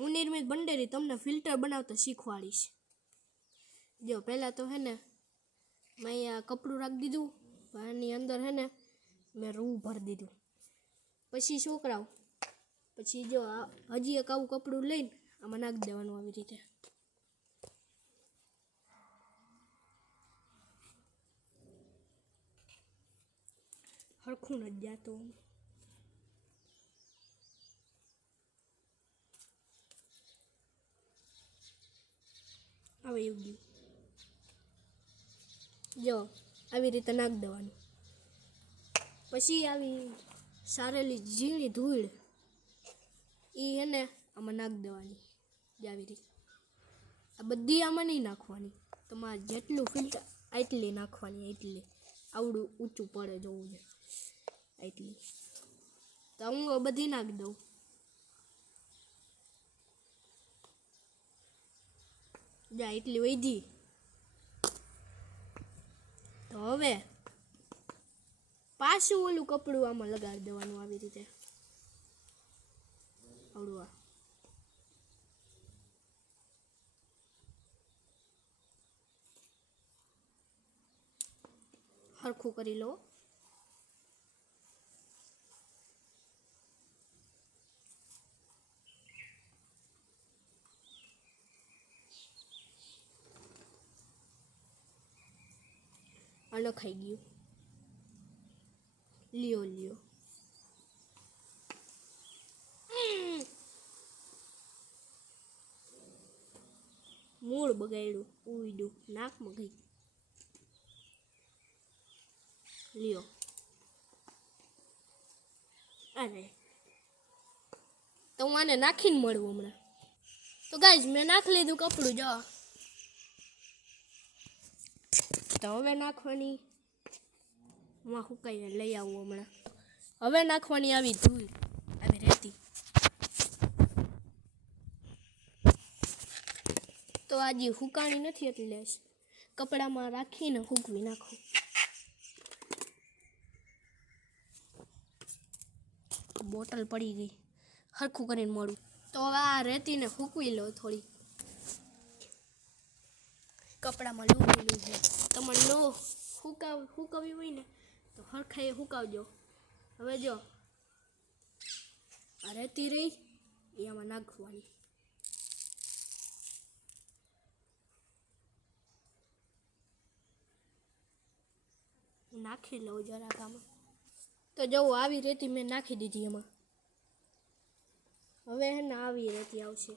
હું નિર્મિત ભંડેરી તમને ફિલ્ટર બનાવતા શીખવાડીશ. જો પહેલાં તો હે ને મેં અહીંયા કપડું રાખી દીધું, આની અંદર હે ને મેં રૂ ભરી દીધું. પછી છોકરાઓ પછી જો હજી એક આવું કપડું લઈને આમાં નાખી દેવાનું આવી રીતે. હરખું નથી જાતું. હવે એવું ગયું. જો આવી રીતે નાખી દેવાનું. પછી આવી સારેલી ઝીણી ધૂળ એ હે ને આમાં નાખી દેવાની. આવી રીતે આ બધી આમાં નહીં નાખવાની, તમારે જેટલું ફિલ્ટર આટલી નાખવાની. એટલી આવડું ઊંચું પડે જોવું છે એટલી. તો હું બધી નાખી દઉં. જા એટલી વધી. તો હવે પાછું ઓલું કપડું આમાં લગાડી દેવાનું આવી રીતે. આવડું હરખું કરી લો. અને ખાઈ ગયું. લ્યો મૂળ બગાડ્યું, ઉડ્યું નાકમાં ગઈ. લ્યો અરે તો હું આને નાખીને મળવું હમણાં. તો ગાઈઝ મેં નાખી લીધું કપડું. જો તો હવે નાખવાની હું સુકાઈને લઈ આવું હમણાં. હવે નાખવાની આવી ધૂળ, આવી રહેતી. તો આજે સુકાણી નથી એટલે કપડામાં રાખીને સૂકવી નાખું. બોટલ પડી ગઈ, હરખું કરીને મળું. તો હવે આ રેતીને સૂકવી લો થોડી. કપડામાં લૂવેલું છે. તમારે લો સૂકવવી હોય ને તો હરખાઈ સૂકવજો. હવે જો આ રેતી રહી એ આમાં નાખવાની. નાખી લઉં જરાક આમાં. તો જો આવી રેતી મેં નાખી દીધી એમાં. હવે હે ને આવી રેતી આવશે.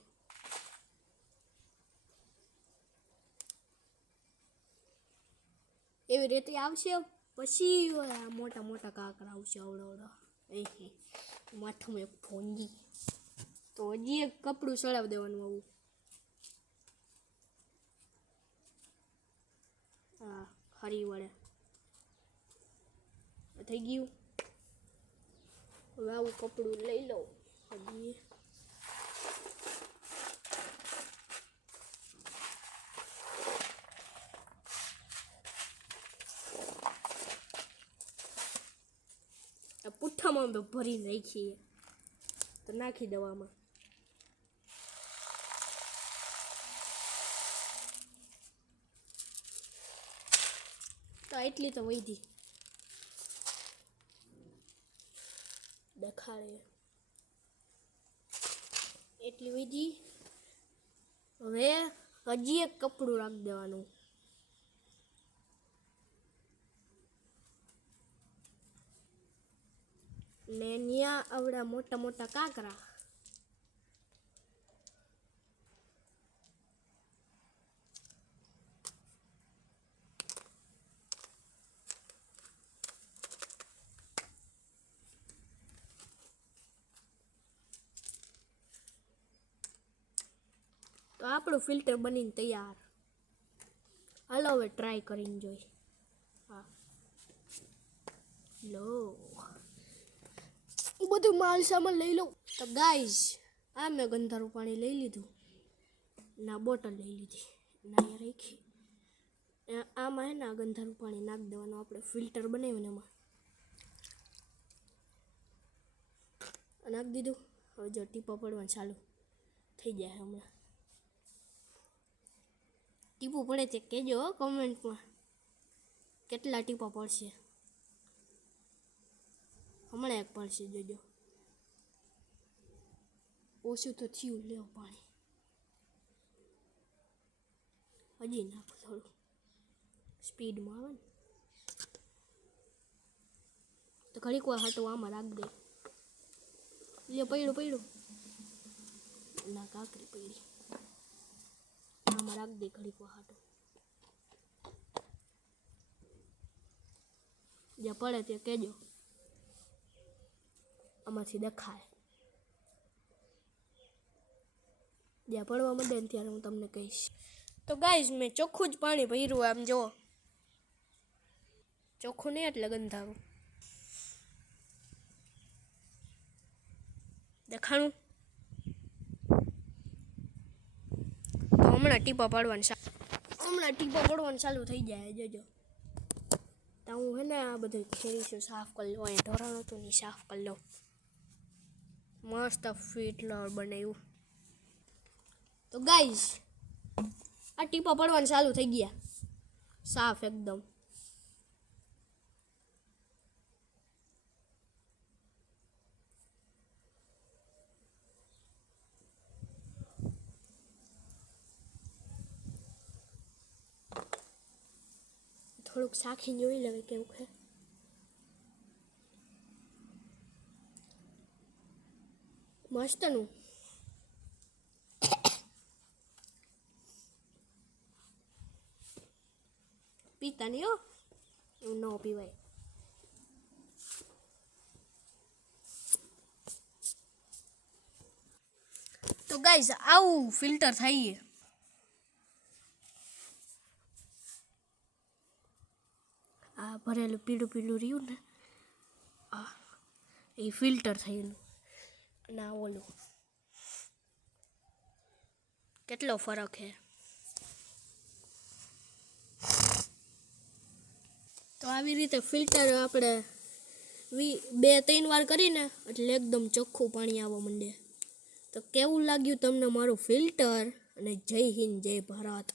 એવી રીતે આવશે. પછી મોટા મોટા કાંકરા આવશે આવડો. માથું એક ભોંજી. તો હજી એક કપડું સળાવી દેવાનું આવું. હા ફરી વળે થઈ ગયું. હવે આવું કપડું લઈ લઉં. હજી પુઠ્ઠામાં ભરીને રાખીએ તો નાખી દવામાં. તો એટલી તો વધી દેખાડે એટલી વધી. હવે હજી એક કપડું રાખી દેવાનું. ને ત્યાં આવડા મોટા મોટા કાંકરા. તો આપણું ફિલ્ટર બનીને તૈયાર. હાલો હવે ટ્રાય કરીને જોઈ. હા લો બધું માલ સામાન લઈ લઉં. તો ગાઈઝ આ મેં ગંધારું પાણી લઈ લીધું. ના બોટલ લઈ લીધી. ના એ રાખી. આમાં હે ને આ ગંધારું પાણી નાખી દેવાનું. આપણે ફિલ્ટર બનાવ્યું ને એમાં નાખી દીધું. હવે જો ટીપા પડવાનું ચાલુ થઈ જાય હમણાં. ટીપું પડે તે કહેજો કમેન્ટમાં કેટલા ટીપા પડશે. હમણાં એક પડશે જોજો. ઓછું તો થયું, લેવો પાણી. હજી નાખું થોડું સ્પીડમાં આવે ને તો ઘડીક વાર હાટું આમાં રાખ દે. લે પડ્યું ના કાકરી પડી, આમાં રાખ દે ઘડીક વાર હાટું. જે પડે તે કહેજો, આમાંથી દેખાય. જ્યાં પડવા માંડે ને ત્યારે હું તમને કહીશ. તો ગાઈઝ મેં ચોખ્ખું જ પાણી ભર્યું. આમ જુઓ, ચોખ્ખું નહીં એટલે ગંધારું દેખાણું. તો હમણાં ટીપા પડવાનું ચાલુ થઈ જાય જોજો. તો હું હે ને આ બધું ખેરીશું સાફ કરી લઉં. અહીં ઢોરણ હતું ને સાફ કરી લઉં. મસ્ત ફિટલર બનાવ્યું. તો ગાઈઝ આ ટીપા પડવાનું ચાલુ થઈ ગયા, સાફ એકદમ. થોડુંક સાખી જોઈ લેવે કેવું છે. મસ્તનું. પીતા નહીં હો, એવું ન પીવાય. તો ગાઈઝ આવું ફિલ્ટર થાય. આ ભરેલું પીળું રહ્યું ને, આ એ ફિલ્ટર થયેલું. અને આ ઓલું કેટલો ફરક છે. તો આવી રીતે ફિલ્ટર આપણે 2-3 વાર કરીને એટલે એકદમ ચોખ્ખું પાણી આવવા માંડે. તો કેવું લાગ્યું તમને મારું ફિલ્ટર? અને જય હિન્દ, જય ભારત.